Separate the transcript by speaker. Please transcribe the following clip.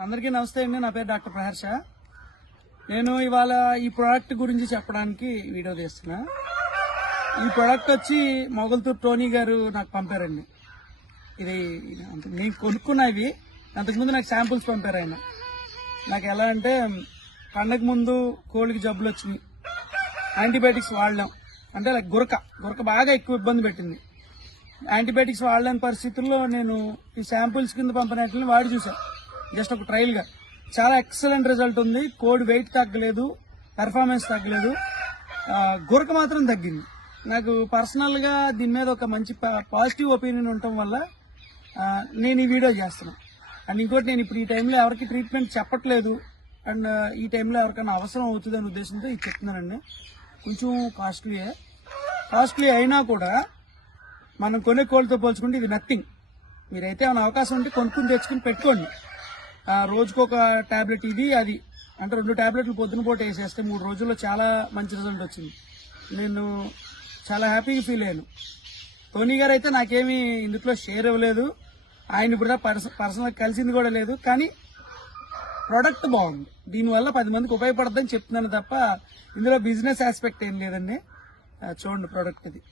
Speaker 1: అందరికీ నమస్తే అండి. నా పేరు డాక్టర్ ప్రహర్ష. నేను ఇవాళ ఈ ప్రోడక్ట్ గురించి చెప్పడానికి వీడియో తీస్తున్నా. ఈ ప్రోడక్ట్ వచ్చి మొగల్తూరు టోనీ గారు నాకు పంపారండి. ఇది ఇది అంత- నేను కొనుక్కున్నవి అంతకుముందు నాకు శాంపుల్స్ పంపారు ఆయన. నాకు ఎలా అంటే పండగ ముందు కోళ్ళకి జబ్బులు వచ్చినాయి. యాంటీబయాటిక్స్ వాడలేం అంటే లైక్ గురక. గురక బాగా ఎక్కువ ఇబ్బంది పెట్టింది. యాంటీబయాటిక్స్ వాడలేని పరిస్థితుల్లో నేను ఈ శాంపుల్స్ కింద పంపినట్లని వాడి చూసాను జస్ట్ ఒక ట్రయల్గా. చాలా ఎక్సలెంట్ రిజల్ట్ ఉంది. కోడ్ వెయిట్ తగ్గలేదు పెర్ఫార్మెన్స్ తగ్గలేదు. గురక మాత్రం తగ్గింది. నాకు పర్సనల్గా దీని మీద ఒక మంచి పాజిటివ్ ఒపీనియన్ ఉండటం వల్ల నేను ఈ వీడియో చేస్తున్నాను అండ్ ఇంకోటి నేను ఇప్పుడు ఈ టైంలో ఎవరికి ట్రీట్మెంట్ చెప్పట్లేదు అండ్ ఈ టైంలో ఎవరికైనా అవసరం అవుతుంది అనే ఉద్దేశంతో ఇది చెప్తున్నానండి. కొంచెం కాస్ట్లీయే కాస్ట్లీ అయినా కూడా మనం కొనే కోళ్ళతో పోల్చుకుంటే ఇది నథింగ్ మీరైతే ఏమైనా అవకాశం ఉంటే కొనుక్కుని తెచ్చుకుని పెట్టుకోండి. రోజుకొక రోజుకు ఒక టాబ్లెట్ ఇది అది. అంటే రెండు టాబ్లెట్లు పొద్దున పూట వేసేస్తే మూడు రోజుల్లో చాలా మంచి రిజల్ట్ వచ్చింది. నేను చాలా హ్యాపీగా ఫీల్ అయ్యాను. టోనీ గారు అయితే నాకేమీ ఇందులో షేర్ ఇవ్వలేదు. ఆయన ఇప్పుడు పర్సనల్ కలిసింది కూడా లేదు. కానీ ప్రోడక్ట్ బాగుంది. దీనివల్ల పది మందికి ఉపయోగపడద్దని చెప్తున్నాను తప్ప ఇందులో బిజినెస్ ఆస్పెక్ట్ ఏం లేదండి. చూడండి ప్రోడక్ట్ ఇది.